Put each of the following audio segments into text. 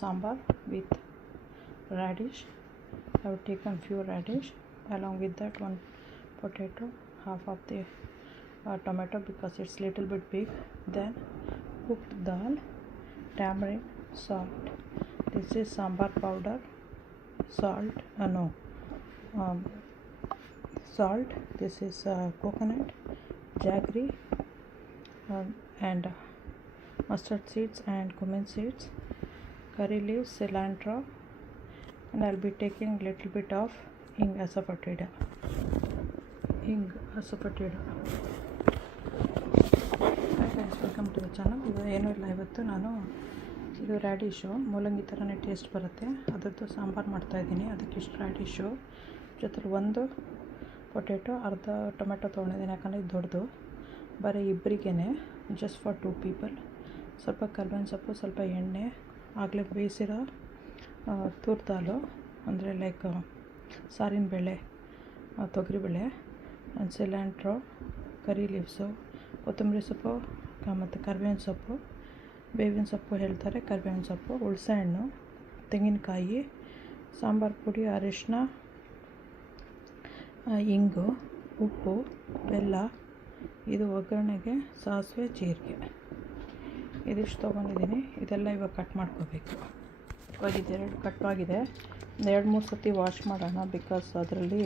sambar with radish. I have taken few radish, along with that one potato, half of the tomato because it's little bit big. Then cooked dal, tamarind, salt. This is sambar powder, salt, salt. This is coconut, jaggery, and mustard seeds and cumin seeds, curry leaves, cilantro, and I'll be taking little bit of hing asafoetida. Hi guys, welcome to the channel. ಇದು ಏನೂ ಇಲ್ಲ, ಇವತ್ತು ನಾನು ಇದು ರ್ಯಾಡಿಶು ಮೂಲಂಗಿ ಥರನೇ ಟೇಸ್ಟ್ ಬರುತ್ತೆ, ಅದರದ್ದು ಸಾಂಬಾರು ಮಾಡ್ತಾಯಿದ್ದೀನಿ. ಅದಕ್ಕೆ ಇಷ್ಟು ರ್ಯಾಡಿಶು ಜೊತೆಲಿ ಒಂದು ಪೊಟೆಟೊ, ಅರ್ಧ ಟೊಮೆಟೊ ತೊಗೊಂಡಿದ್ದೀನಿ, ಯಾಕಂದರೆ ಇದು ದೊಡ್ಡದು, ಬರೀ ಇಬ್ಬರಿಗೇ, ಜಸ್ಟ್ ಫಾರ್ 2 ಪೀಪಲ್. ಸ್ವಲ್ಪ ಕರ್ಬೇವಿನ ಸೊಪ್ಪು, ಸ್ವಲ್ಪ ಎಣ್ಣೆ, ಆಗಲೇ ಬೇಯಿಸಿರೋ ತೂರ್ ದಾಲು, ಅಂದರೆ ಲೈಕ್ ಸಾರಿನ ಬೇಳೆ, ತೊಗರಿಬೇಳೆ, ಆ್ಯಂಡ್ ಸಿಲ್ಯಾಂಟ್ರೋ, ಕರಿ ಲೀವ್ಸು, ಕೊತ್ತಂಬರಿ ಸೊಪ್ಪು ಮತ್ತು ಕರ್ಬೇವಿನ ಸೊಪ್ಪು, ಬೇವಿನ ಸೊಪ್ಪು ಹೇಳ್ತಾರೆ, ಕರ್ಬೇವಿನ ಸೊಪ್ಪು, ಹುಣಸೆಹಣ್ಣು, ತೆಂಗಿನಕಾಯಿ, ಸಾಂಬಾರು ಪುಡಿ, ಅರಿಶಿನ, ಇಂಗು, ಉಪ್ಪು, ಬೆಲ್ಲ, ಇದು ಒಗ್ಗರಣೆಗೆ ಸಾಸಿವೆ, ಜೀರಿಗೆ, ಇದಿಷ್ಟು ತೊಗೊಂಡಿದ್ದೀನಿ. ಇದೆಲ್ಲ ಇವಾಗ ಕಟ್ ಮಾಡ್ಕೋಬೇಕು. ಇವಾಗ ಇದೆರಡು ಕಟ್ಟಾಗಿದೆ. 2-3 ಸತಿ ವಾಶ್ ಮಾಡೋಣ, ಬಿಕಾಸ್ ಅದರಲ್ಲಿ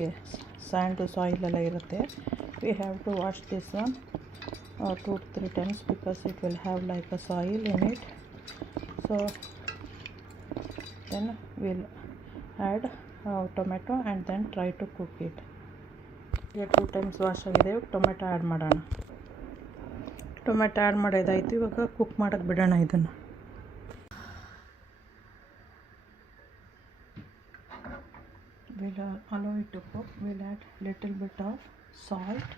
ಸ್ಯಾಂಡು, ಸಾಯಿಲೆಲ್ಲ ಇರುತ್ತೆ. We have to wash this one 2-3 times because it will have like a soil in it. So then we'll add tomato and then try to cook it. 2 times wash ಆಗಿದೆ. ಟೊಮೆಟೊ ಆ್ಯಡ್ ಮಾಡೋಣ. Tomato add ಮಾಡೋದಾಯಿತು. ಇವಾಗ cook ಮಾಡೋಕ್ಕೆ ಬಿಡೋಣ ಇದನ್ನು. We'll allow it to cook. We'll add little bit of salt,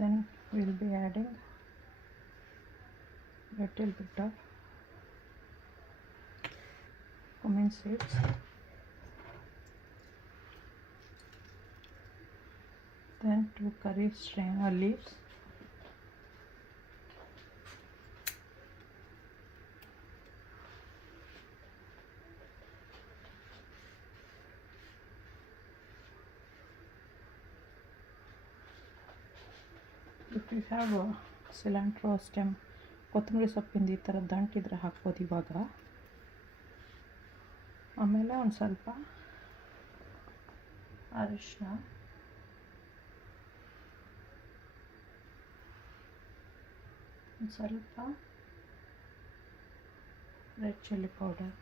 then we'll be adding little bit of cumin seeds, then 2 curry leaves, if you have a cilantro stem, ಕೊತ್ತಂಬರಿ ಸೊಪ್ಪಿಂದ ಈ ಥರ ದಂಟಿದ್ರೆ ಹಾಕ್ಬೋದು ಇವಾಗ. ಆಮೇಲೆ ಒಂದು ಸ್ವಲ್ಪ ಅರಿಶಿನ, ಒಂದು ಸ್ವಲ್ಪ ರೆಡ್ ಚಿಲ್ಲಿ ಪೌಡರ್,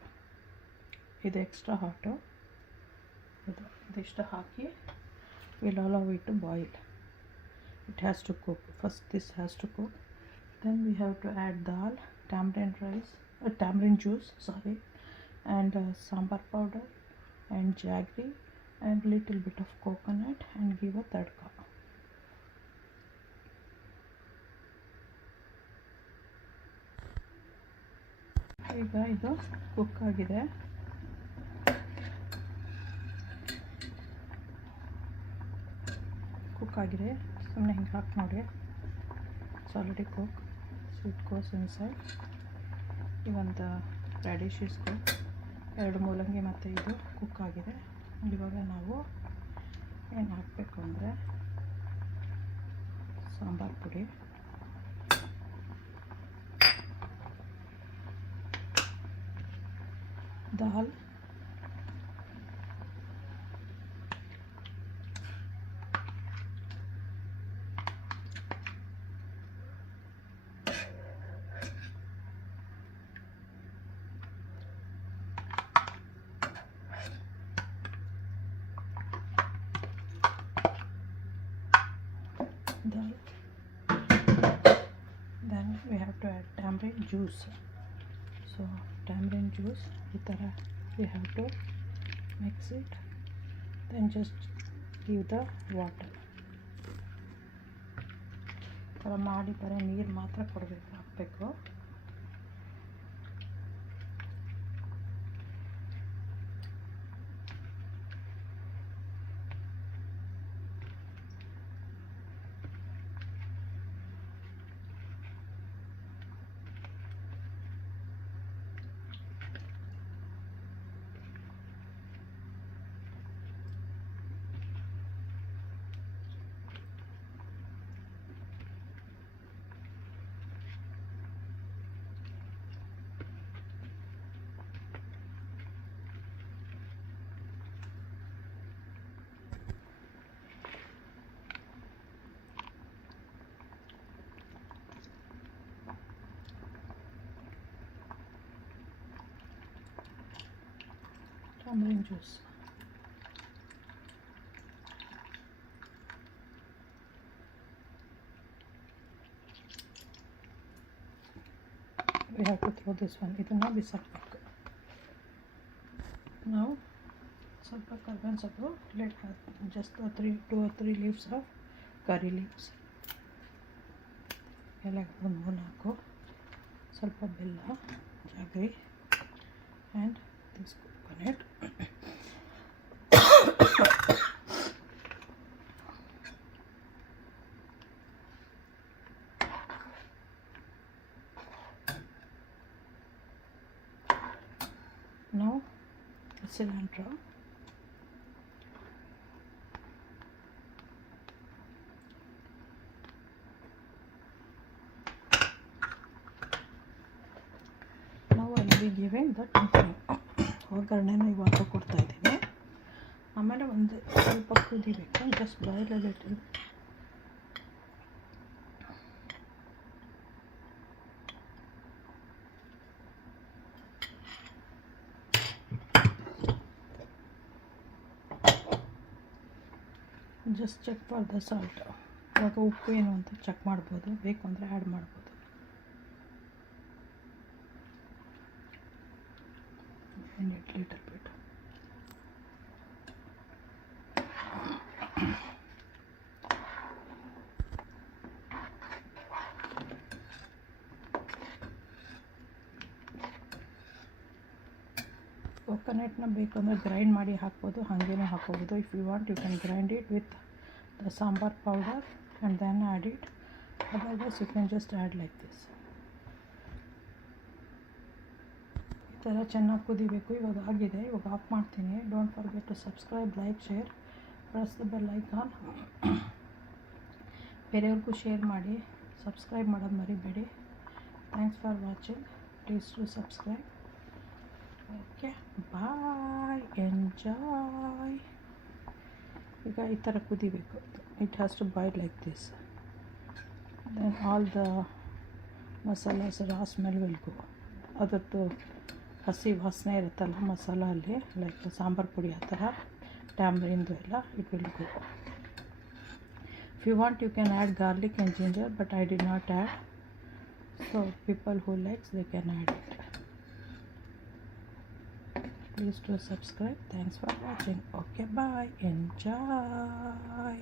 ಇದು ಎಕ್ಸ್ಟ್ರಾ ಹಾಟು, ಇದಿಷ್ಟು ಹಾಕಿ will allow it to boil. It has to cook. First this has to cook. Then we have to add dal, tamarind juice, and sambar powder and jaggery and little bit of coconut and give a tadka. ಈಗ ಇದು ಕುಕ್ ಆಗಿದೆ. ಸುಮ್ಮನೆ ಹಿಂಗೆ ಹಾಕಿ ನೋಡಿ. It's already cook. Sweet goes inside. ಒಂದು radish is cook. 2 ಮೂಲಂಗಿ ಮತ್ತು ಇದು ಕುಕ್ ಆಗಿದೆ. ಇವಾಗ ನಾವು ಏನು ಹಾಕಬೇಕು ಅಂದರೆ ಸಾಂಬಾರು ಪುಡಿ, ದಾಲ್, then we have to add tamarind juice. So tamarind juice, ಈ ಥರ we have to mix it, then just give the water. ಥರ ಮಾಡಿ ಬರೀ ನೀರು ಮಾತ್ರ ಹಾಕಬೇಕು. tamarind juice. We have to throw this one. ಇದನ್ನು ಬಿಸಾಕಬೇಕು. ನಾವು ಸ್ವಲ್ಪ ಕರ್ಬೇವಿನ ಸೊಪ್ಪು, just 2 or 3 leaves of curry leaves. ಎಲೆಗಳು 3-4, ಸ್ವಲ್ಪ ಬೆಲ್ಲ, ಜಾಗರಿ, and this coconut. Now cilantro, now I will be giving that ಒಗ್ಗರಣೆನ ಇವಾಗ ಕೊಡ್ತಾ ಇದ್ದೀನಿ. ಆಮೇಲೆ ಒಂದು ಸ್ವಲ್ಪ ಕುದಿಬೇಕು, just boil a little. Just check for the salt. ಇವಾಗ ಉಪ್ಪು ಏನು ಅಂತ ಚೆಕ್ ಮಾಡ್ಬೋದು, ಬೇಕು ಅಂದರೆ ಆ್ಯಡ್ ಮಾಡ್ಬೋದು. Little bit. ಕೊಕೊನಟ್ನ ಬೇಕಂದರೆ ಗ್ರೈಂಡ್ ಮಾಡಿ ಹಾಕ್ಬೋದು, ಹಾಗೇನೂ ಹಾಕೋಬೋದು. If you want you can grind it with the sambar powder and then add it. Otherwise you can just add like this. ಈ ಥರ ಚೆನ್ನಾಗಿ ಕುದಿಬೇಕು. ಇವಾಗ ಆಗಿದೆ, ಇವಾಗ ಆಫ್ ಮಾಡ್ತೀನಿ. Don't forget to subscribe, like, share, press the bell icon. ಬೇರೆಯವ್ರಿಗೂ share ಮಾಡಿ, ಸಬ್ಸ್ಕ್ರೈಬ್ ಮಾಡೋದು ಮರಿಬೇಡಿ. Thanks for watching. Please to subscribe. Okay, bye, enjoy. ಈಗ ಈ ಥರ ಕುದಿಬೇಕು. It has to boil like this. Then all the masalas raw smell will go. ಅದರದ್ದು ಹಸಿ ವಾಸನೆ ಇರುತ್ತಲ್ಲ ಮಸಾಲ ಅಲ್ಲಿ, ಲೈಕ್ ಸಾಂಬಾರು ಪುಡಿ ಆ ಥರ, ಟ್ಯಾಮ್ರಿಂದು ಎಲ್ಲ, it will go. If you want you can add garlic and ginger, but I did not add. So people who likes they can add it. Please do subscribe. Thanks for watching. Okay, bye. Enjoy.